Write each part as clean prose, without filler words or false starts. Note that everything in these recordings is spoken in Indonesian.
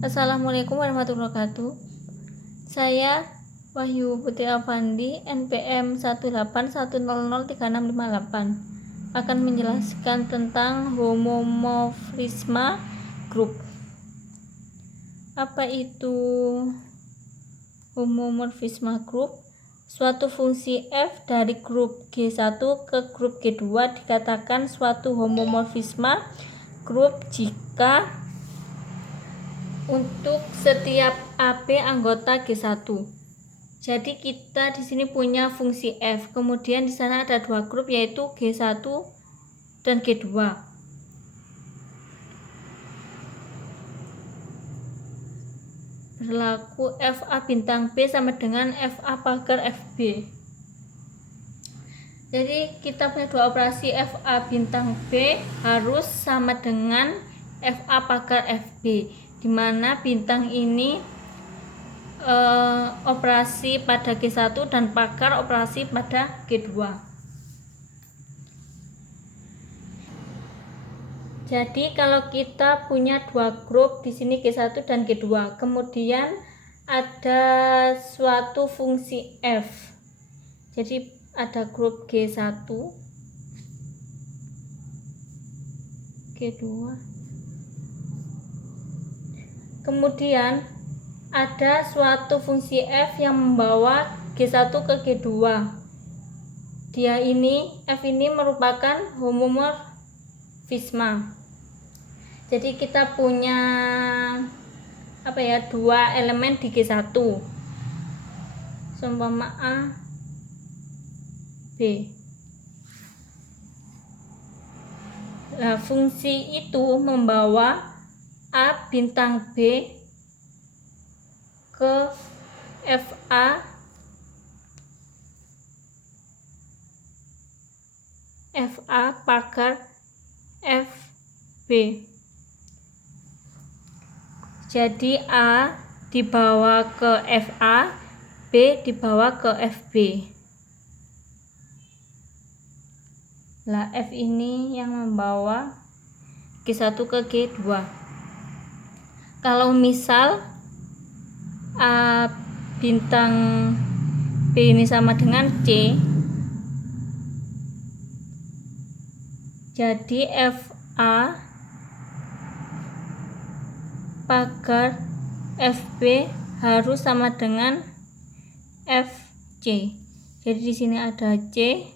Assalamualaikum warahmatullahi wabarakatuh. Saya Wahyu Putri Avandi, NPM 181003658, akan menjelaskan tentang homomorfisme grup. Apa itu homomorfisme grup? Suatu fungsi f dari grup G1 ke grup G2 dikatakan suatu homomorfisme grup jika untuk setiap AB anggota G1. Jadi kita di sini punya fungsi F. Kemudian di sana ada dua grup yaitu G1 dan G2. Berlaku FA bintang B sama dengan FA pagar FB. Jadi kita punya dua operasi, FA bintang B harus sama dengan FA pagar FB, di mana bintang ini operasi pada G1 dan pagar operasi pada G2. Jadi kalau kita punya dua grup di sini G1 dan G2, kemudian ada suatu fungsi F. Jadi ada grup G1, G2. Kemudian ada suatu fungsi F yang membawa G1 ke G2. F ini merupakan homomorfisme. Jadi kita punya dua elemen di G1. Seumpama A, B. Nah, fungsi itu membawa A bintang B ke FA pagar FB. Jadi A dibawa ke FA, B dibawa ke FB. Lah F ini yang membawa G1 ke G2. Kalau misal A bintang B ini sama dengan C, jadi FA pagar FB harus sama dengan FC. Jadi di sini ada C,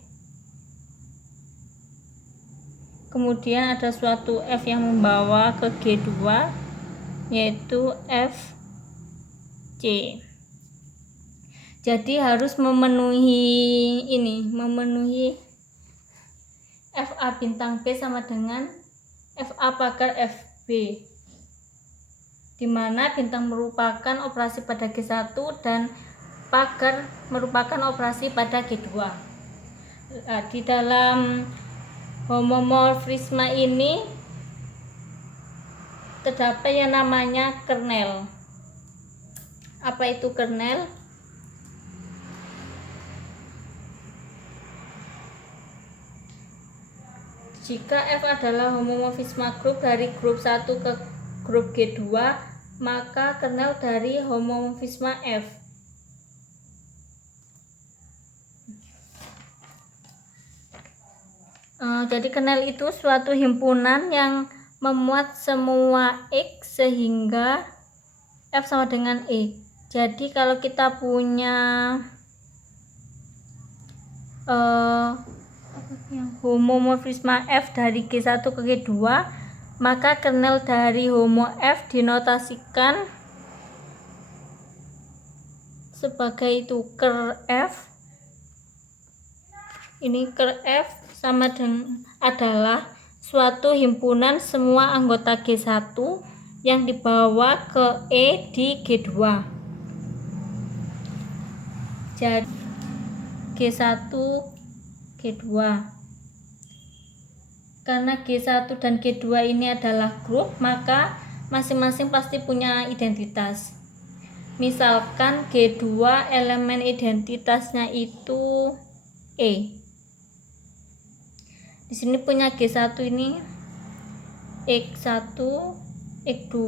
kemudian ada suatu F yang membawa ke G2 yaitu FC. Jadi harus memenuhi FA bintang B sama dengan FA pagar FB, di mana bintang merupakan operasi pada G1 dan pagar merupakan operasi pada G2. Di dalam homomorfisme ini terdapat yang namanya kernel. Apa itu kernel? Jika F adalah homomorfisme grup dari grup 1 ke grup G2, maka kernel dari homomorfisme F. Jadi kernel itu suatu himpunan yang memuat semua X sehingga F sama dengan E. Jadi kalau kita punya homomorfisme F dari G1 ke G2, maka kernel dari homo F dinotasikan sebagai itu ker F. Ini ker F sama dengan adalah suatu himpunan semua anggota G1 yang dibawa ke E di G2. Jadi G1 G2. Karena G1 dan G2 ini adalah grup, maka masing-masing pasti punya identitas. Misalkan G2 elemen identitasnya itu E. Di sini punya G1 ini X1, X2,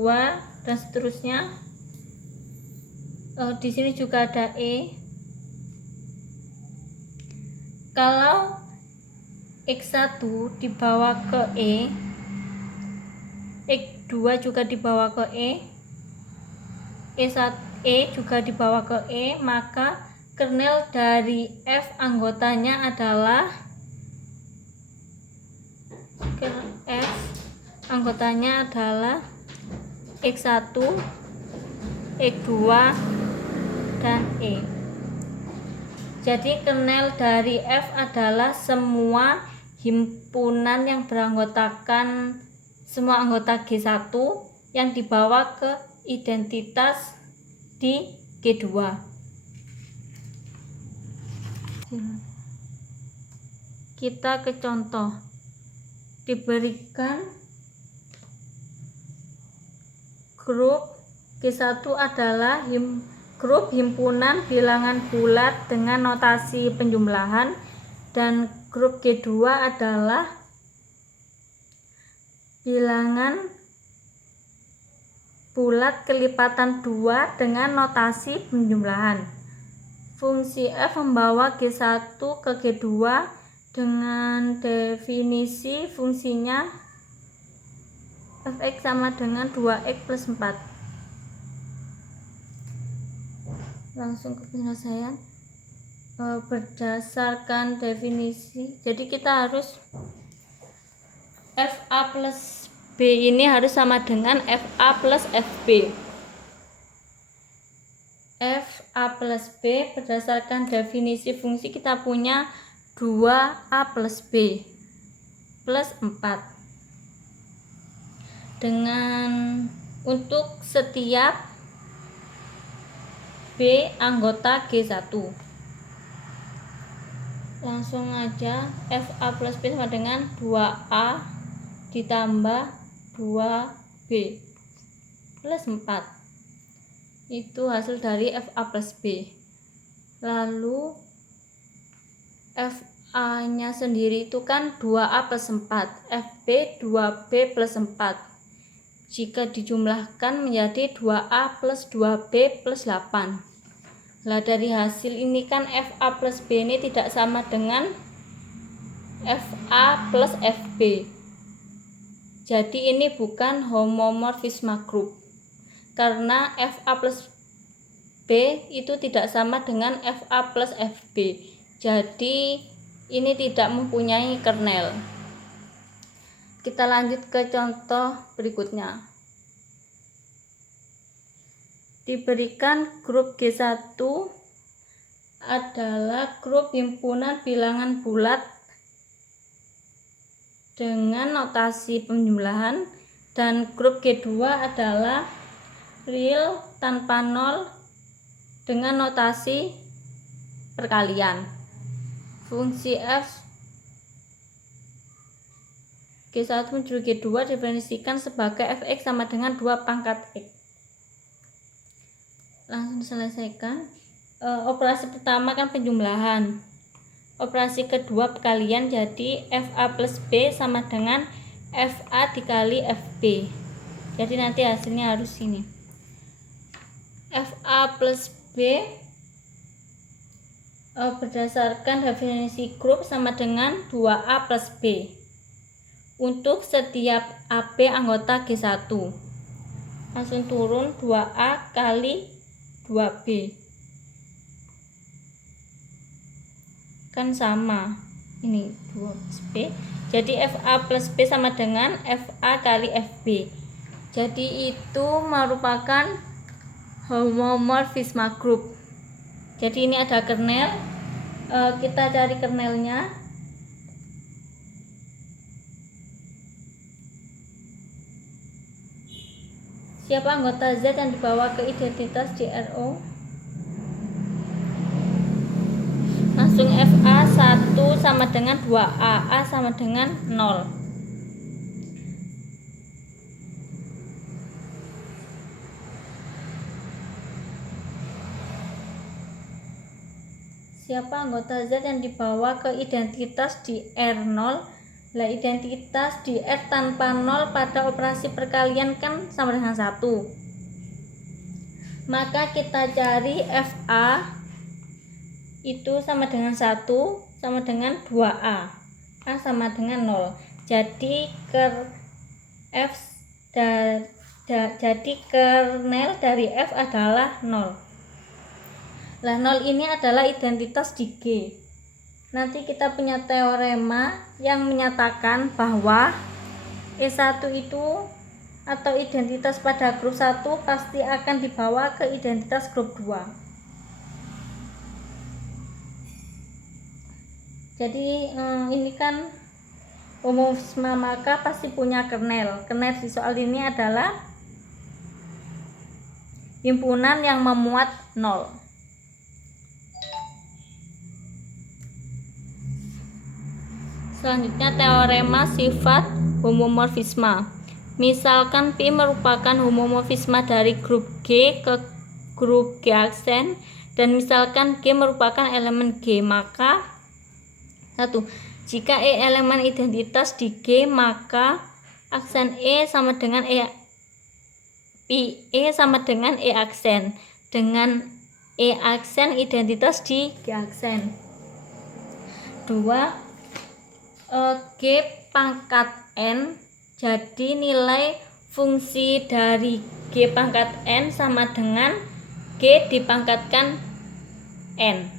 dan seterusnya. Di sini juga ada E. Kalau X1 dibawa ke E, X2 juga dibawa ke E, E juga dibawa ke E, maka kernel dari F anggotanya adalah X1, X2, dan E. Jadi kernel dari F adalah semua himpunan yang beranggotakan semua anggota G1 yang dibawa ke identitas di G2. Kita ke contoh. Diberikan grup G1 adalah grup himpunan bilangan bulat dengan notasi penjumlahan, dan grup G2 adalah bilangan bulat kelipatan 2 dengan notasi penjumlahan. Fungsi F membawa G1 ke G2 dengan definisi fungsinya fx sama dengan 2x plus 4. Langsung ke penyelesaian. Berdasarkan definisi, jadi kita harus FA plus B ini harus sama dengan FA plus FB. FA plus B berdasarkan definisi fungsi kita punya 2A plus B plus 4. Dengan untuk setiap B anggota G1. Langsung aja, FA plus B sama dengan 2A ditambah 2B plus 4. Itu hasil dari FA plus B. Lalu FA nya sendiri itu kan 2A plus 4, FB 2B plus 4. Jika dijumlahkan menjadi 2A plus 2B plus 8. Nah, dari hasil ini kan FA plus B ini tidak sama dengan FA plus FB. Jadi ini bukan homomorfisme grup. Karena FA plus B itu tidak sama dengan FA plus FB. Jadi ini tidak mempunyai kernel. Kita lanjut ke contoh berikutnya. Diberikan grup G1 adalah grup himpunan bilangan bulat dengan notasi penjumlahan, dan grup G2 adalah real tanpa nol dengan notasi perkalian. Fungsi F G1 menuju G2 definisikan sebagai fx sama dengan 2 pangkat x. Langsung diselesaikan. Operasi pertama kan penjumlahan. Operasi kedua perkalian, jadi FA plus B sama dengan FA dikali FB. Jadi nanti hasilnya harus ini. FA plus B berdasarkan definisi grup sama dengan 2A plus B untuk setiap AB anggota G1. Langsung turun 2A kali 2B kan sama, ini 2 plus B, jadi FA plus B sama dengan FA kali FB. Jadi itu merupakan homomorfisme grup. Jadi ini ada kernel, kita cari kernelnya. Siapa anggota Z yang dibawa ke identitas DRO? Langsung FA 1 sama dengan 2A, A sama dengan 0. Siapa anggota Z yang dibawa ke identitas di R0? Lah, identitas di R tanpa 0 pada operasi perkalian kan sama dengan 1. Maka kita cari FA itu sama dengan 1 sama dengan 2A. A sama dengan 0. Jadi jadi kernel dari F adalah 0. Lah 0 ini adalah identitas di G. Nanti kita punya teorema yang menyatakan bahwa E1 itu atau identitas pada grup 1 pasti akan dibawa ke identitas grup 2. Jadi ini kan homomorfisme, maka pasti punya kernel. Kernel di soal ini adalah himpunan yang memuat 0. Selanjutnya teorema sifat homomorfisme. Misalkan P merupakan homomorfisme dari grup G ke grup G aksen, dan misalkan G merupakan elemen G, maka 1. Jika E elemen identitas di G, maka aksen E sama dengan E sama dengan E aksen, dengan E aksen identitas di G aksen. 2. G pangkat N, jadi nilai fungsi dari G pangkat N sama dengan G dipangkatkan N.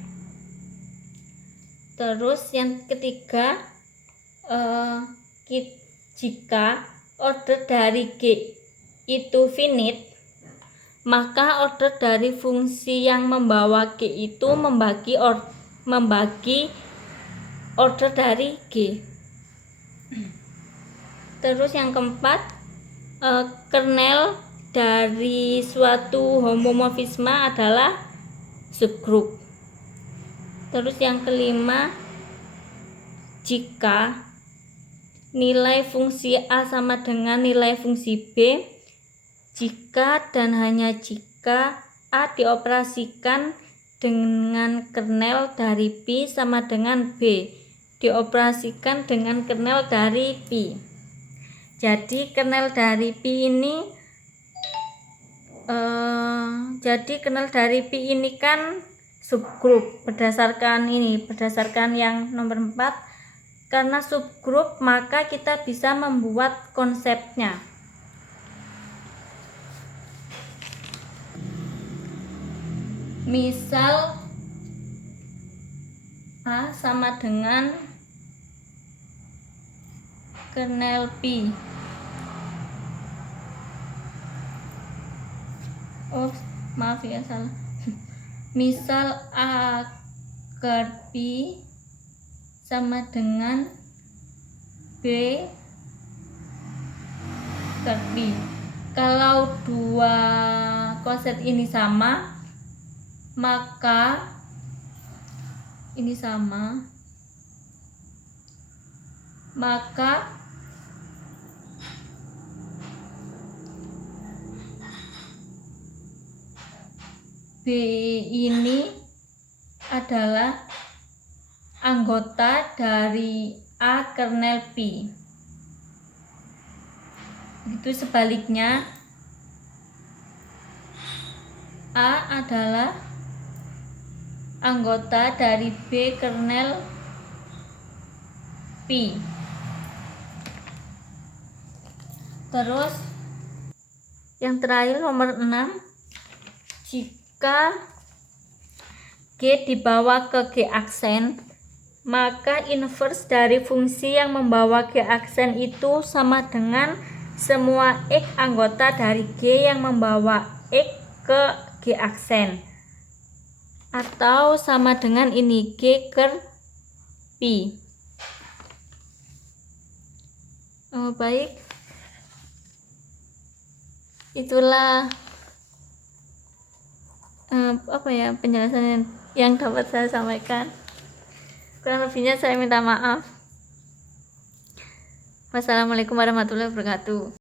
Terus yang ketiga, jika order dari G itu finite, maka order dari fungsi yang membawa G itu membagi order dari G. Terus yang keempat, kernel dari suatu homomorfisme adalah subgrup. Terus yang kelima, jika nilai fungsi A sama dengan nilai fungsi B, jika dan hanya jika A dioperasikan dengan kernel dari P sama dengan B dioperasikan dengan kernel dari P. Jadi kernel dari P ini kan subgrup berdasarkan yang nomor 4. Karena subgrup, maka kita bisa membuat konsepnya. Misal A sama dengan kernel P. Oh, maaf ya, salah. Misal A ke P sama dengan B ke P. Kalau dua konsep ini sama, maka ini sama, maka B ini adalah anggota dari A kernel P. Itu sebaliknya, A adalah anggota dari B kernel P. Terus yang terakhir nomor 6, jika G dibawa ke G aksen, maka inverse dari fungsi yang membawa G aksen itu sama dengan semua X anggota dari G yang membawa X ke G aksen, atau sama dengan ini G ke P. Baik, itulah penjelasan yang dapat saya sampaikan. Kurang lebihnya saya minta maaf. Wassalamualaikum warahmatullahi wabarakatuh.